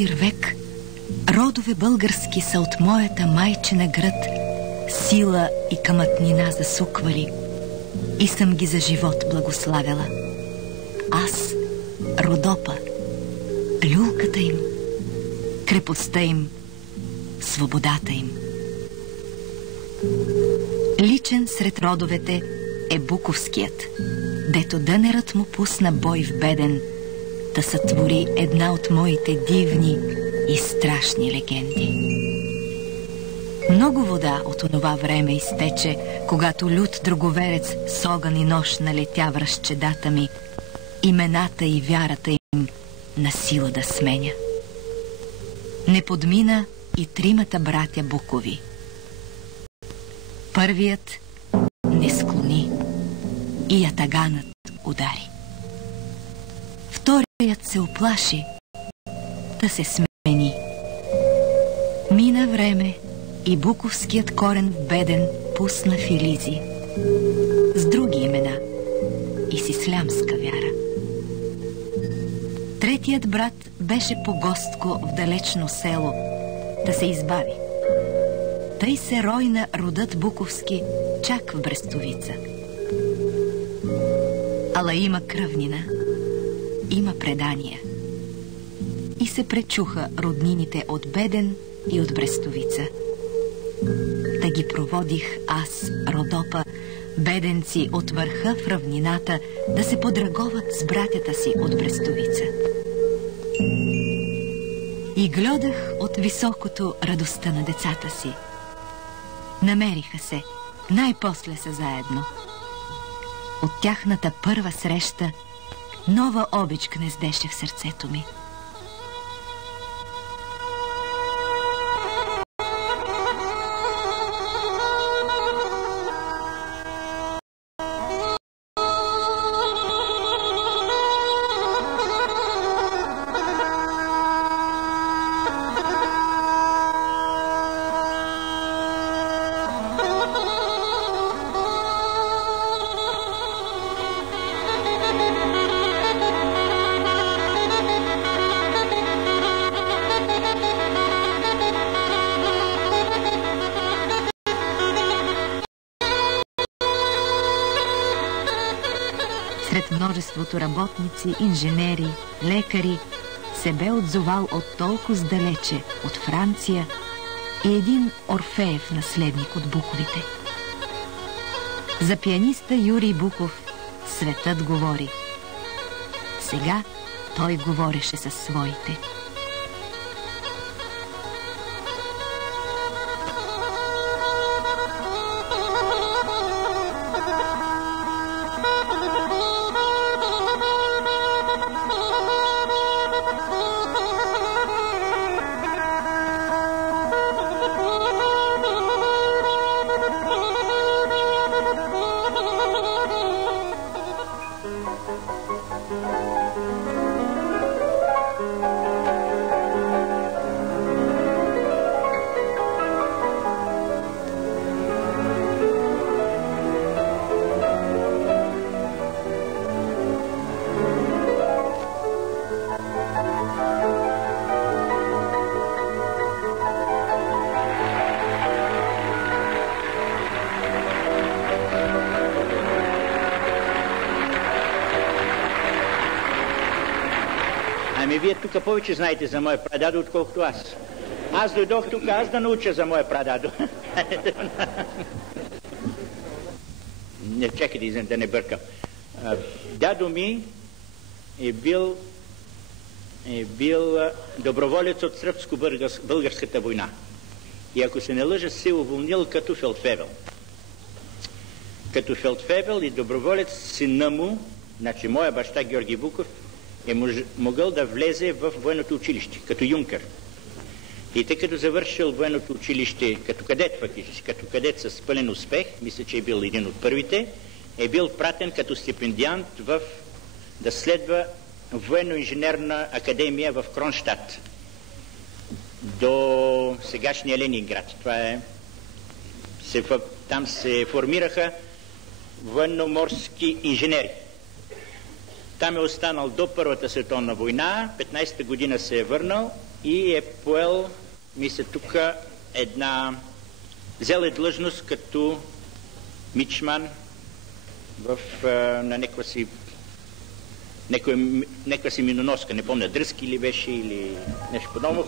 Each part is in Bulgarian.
подир век родове български са от моята майчина град сила и камътнина засуквали и съм ги за живот благославяла. Аз, Родопа, люлката им, крепостта им, свободата им. Личен сред родовете е Буковският, дето дънерът му пусна бой в Беден, да сътвори една от моите дивни и страшни легенди. Много вода от онова време изтече, когато лют друговерец с огън и нож налетя в разчедата ми, имената и вярата им на сила да сменя. Не подмина и тримата братя Букови. Първият не склони и ятаганът удари. Вторият се оплаши да се смени. Мина време и Буковският корен в Беден пусна филизи с други имена и с ислямска вяра. Третият брат беше по-гостко в далечно село да се избави. Тъй се ройна родът Буковски чак в Брестовица. Ала има кръвнина, има предания. И се пречуха роднините от Беден и от Брестовица. Да ги проводих аз, Родопа, беденци от върха в равнината, да се подрагуват с братята си от Брестовица. И гледах от високото радостта на децата си. Намериха се, най-после са заедно. От тяхната първа среща нова обич гнездеше в сърцето ми. Сред множеството работници, инженери, лекари се бе отзовал от толкова далече, от Франция, и един Орфеев наследник от Буковите. За пианиста Юрий Буков светът говори. Сега той говореше със своите. Ами вие тук повече знаете за моя прададо, отколкото аз. Аз дойдох тук, аз да науча за моя прададо. Не, чакайте да не бъркам. Дядо ми е бил доброволец от сръбско-българската война. И ако се не лъжа, се уволнил като фелдфебел. Като фелдфебел и доброволец сина му, значи моя баща Георги Буков, е могъл да влезе в военното училище, като юнкер. И тъй като завършил военното училище като кадет, фактически, като кадет с пълен успех, мисля, че е бил един от първите, е бил пратен като стипендиант да следва военно-инженерна академия в Кронштадт до сегашния Ленинград. Там се формираха военно-морски инженери. Там е останал до Първата световна война, 15-та година се е върнал и е поел, мисля, тук взел е длъжност като мичман на някаква си миноноска, не помня, Дръзки ли беше или нещо подобно.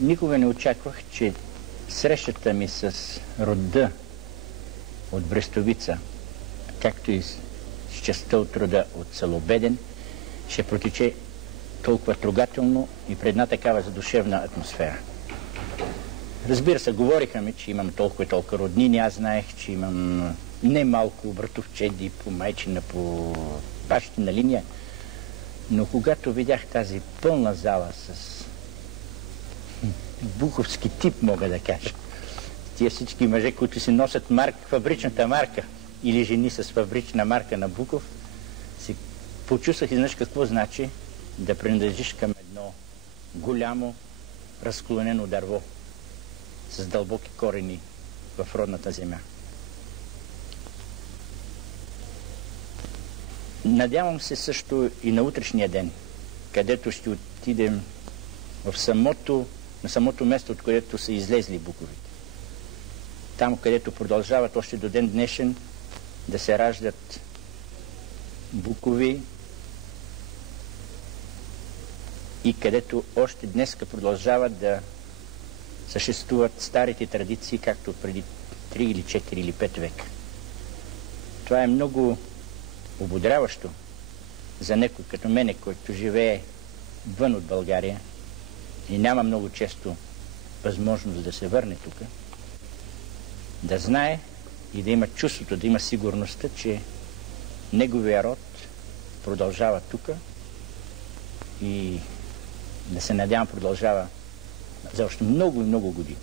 Никога не очаквах, че срещата ми с рода от Брестовица, както и с частта от рода от село Беден, ще протече толкова трогателно и пред една такава задушевна атмосфера. Разбира се, говориха ми, че имам толкова и толкова роднини. Аз знаех, че имам немалко братовчеди по майчина, по бащина линия. Но когато видях тази пълна зала с буховски тип, мога да кажа, тия всички мъже, които си носят фабричната марка или жени с фабрична марка на Буков, си почувствах и знаеш какво значи да принадлежиш към едно голямо разклонено дърво с дълбоки корени в родната земя. Надявам се също и на утрешния ден, където ще отидем на самото место, от което са излезли буковите. Там, където продължават още до ден днешен да се раждат букови и където още днеска продължават да съществуват старите традиции, както преди 3 или 4 или 5 века. Това е много ободряващо за некой като мене, който живее вън от България и няма много често възможност да се върне тук, да знае и да има чувството, да има сигурността, че неговия род продължава тук и да се надявам продължава за още много и много години.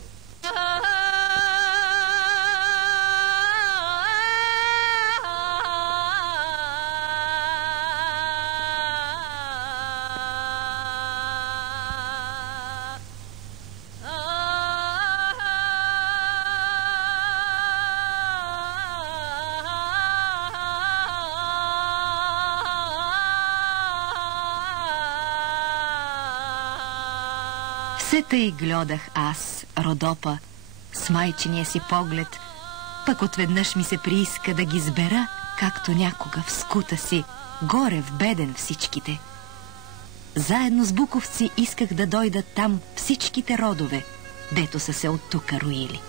Все тъй гледах аз, Родопа, с майчиния си поглед, пък отведнъж ми се прииска да ги сбера, както някога в скута си, горе в Беден всичките. Заедно с буковци исках да дойдат там всичките родове, дето са се оттука роили.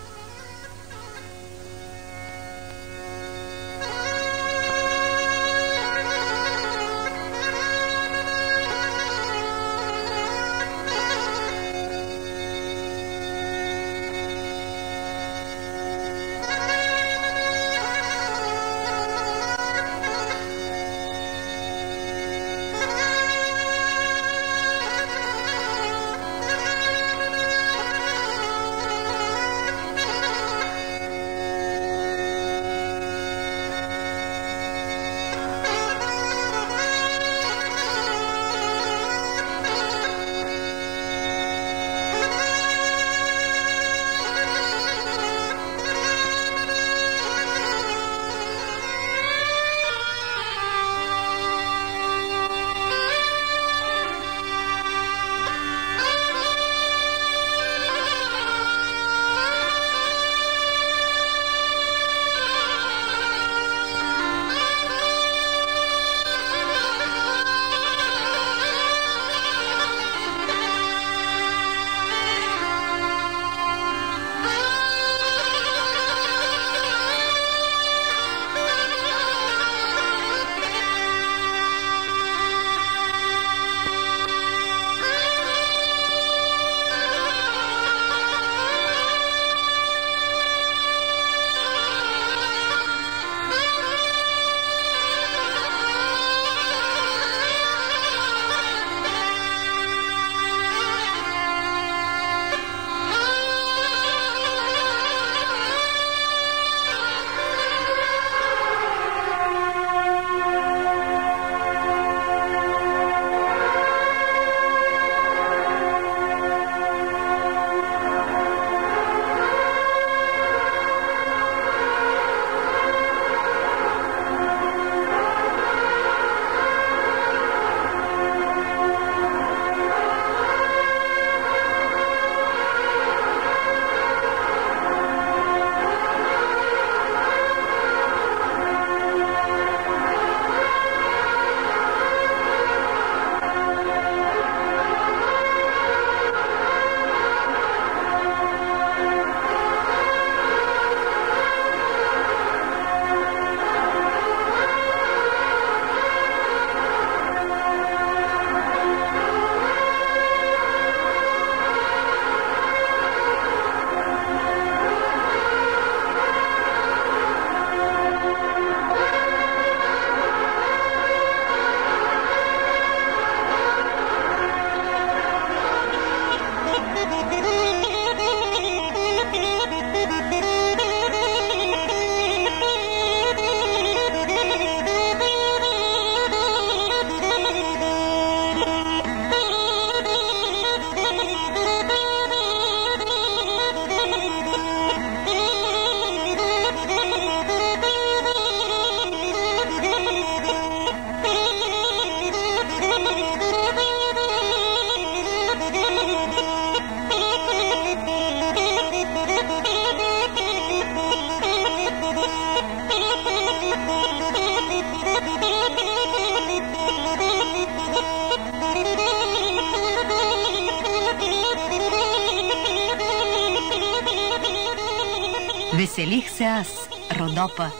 Веселих се аз, Родопа,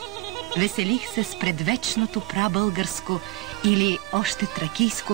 веселих се с предвечното прабългарско или още тракийско